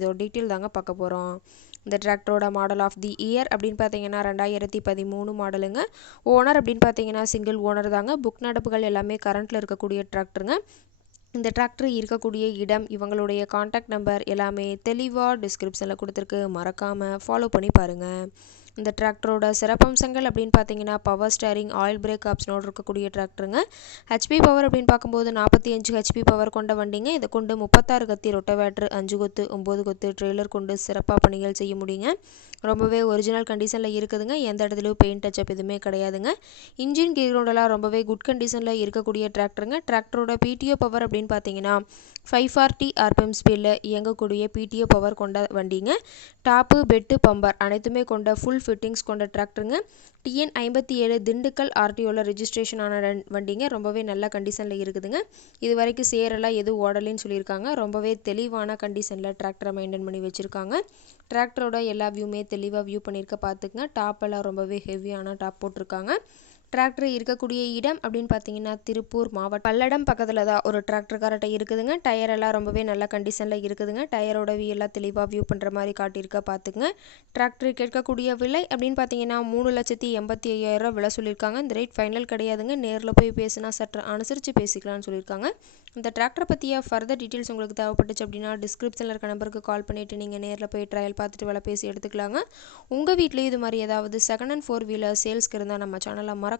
இதோட டீட்டெயில் தாங்க பார்க்க போகிறோம் இந்த டிராக்டரோட மாடல் ஆஃப் தி இயர் அப்படின்னு பார்த்தீங்கன்னா ரெண்டாயிரத்தி பதிமூணு மாடலுங்க ஓனர் அப்படின்னு பார்த்தீங்கன்னா சிங்கிள் ஓனர் தாங்க. புக் நடப்புகள் எல்லாமே கரண்ட்டில் இருக்கக்கூடிய டிராக்டருங்க இந்த டிராக்டர் இருக்கக்கூடிய இடம் இவங்களுடைய காண்டாக்ட் நம்பர் எல்லாமே தெளிவாக டிஸ்கிரிப்ஷனில் கொடுத்துருக்கு. மறக்காமல் ஃபாலோ பண்ணி பாருங்கள் இந்த டிராக்டரோட சிறப்பம்சங்கள் அப்படின்னு பார்த்தீங்கன்னா பவர் ஸ்டேரிங் ஆயில் பிரேக் ஆப்ஷனோடு இருக்கக்கூடிய டிராக்டருங்க. ஹெச்பி பவர் அப்படின்னு பார்க்கும்போது நாற்பத்தி அஞ்சு ஹெச்பி பவர் கொண்ட வண்டிங்க. இதை கொண்டு முப்பத்தாறு கத்தி ரொட்டவேட்ரு அஞ்சு கொத்து ஒம்பது கொத்து ட்ரெய்லர் கொண்டு சிறப்பாக பணிகள் செய்ய முடியுங்க. ரொம்பவே ஒரிஜினல் கண்டிஷனில் இருக்குதுங்க. எந்த இடத்துலையும் பெயிண்ட் டச்சப் எதுவுமே கிடையாதுங்க. இன்ஜின் கீரோடெல்லாம் ரொம்பவே குட் கண்டிஷனில் இருக்கக்கூடிய டிராக்டருங்க. டிராக்டரோட பிடிஓ பவர் அப்படின்னு பார்த்தீங்கன்னா ஃபைவ் ஃபார்ட்டி ஆர்பிஎம் ஸ்பீடில் இயங்கக்கூடிய பிடிஓ பவர் கொண்ட வண்டிங்க. டாப்பு பெட்டு பம்பர் அனைத்துமே கொண்ட ஃபுல் ஃபிட்டிங்ஸ் கொண்ட டிராக்டருங்க டிஎன் ஐம்பத்தி ஏழு திண்டுக்கல் ஆர்டிஓவில் ரிஜிஸ்ட்ரேஷன் ஆன வண்டிங்க. ரொம்பவே நல்ல கண்டிஷனில் இருக்குதுங்க. இது வரைக்கும் சேரெல்லாம் எதுவும் ஓடலைன்னு சொல்லியிருக்காங்க. ரொம்பவே தெளிவான கண்டிஷனில் டிராக்டரை மெயின்டைன் பண்ணி வச்சுருக்காங்க. டிராக்டரோட எல்லா வியூமே தெளிவாக வியூ பண்ணியிருக்க பார்த்துக்குங்க. டாப்பெல்லாம் ரொம்பவே ஹெவியான டாப் போட்டிருக்காங்க. டிராக்டர் இருக்கக்கூடிய இடம் அப்படின்னு பார்த்தீங்கன்னா திருப்பூர் மாவட்டம். பல்லடம் பக்கத்தில் தான் ஒரு டிராக்டர் கரெக்டாக இருக்குதுங்க. டயர் எல்லாம் ரொம்பவே நல்ல கண்டிஷனில் இருக்குதுங்க. டயரோட வியூ எல்லாம் தெளிவாக வியூ பண்ணுற மாதிரி காட்டியிருக்க பார்த்துங்க டிராக்டர் கேட்கக்கூடிய விலை அப்படின்னு பார்த்தீங்கன்னா மூணு லட்சத்தி எண்பத்தி ஐயாயிரம் விலை சொல்லியிருக்காங்க. இந்த ரேட் ஃபைனல் கிடையாதுங்க. நேரில் போய் பேசினா சற்று அனுசரித்து பேசிக்கலாம்னு சொல்லியிருக்காங்க. இந்த டிராக்டரை பற்றிய ஃபர்தர் டீட்டெயில்ஸ் உங்களுக்கு தேவைப்பட்டுச்சு அப்படின்னா டிஸ்கிரிப்ஷனில் இருக்க நம்பருக்கு கால் பண்ணிவிட்டு நீங்கள் நேரில் போய் ட்ரையல் பார்த்துட்டு விலை பேசி எடுத்துக்கலாங்க. உங்கள் வீட்லேயும் இது மாதிரி ஏதாவது செகண்ட் அண்ட் ஃபோர் வீலர் சேல்ஸ்க்கு இருந்தால் நம்ம சேனலை மறக்க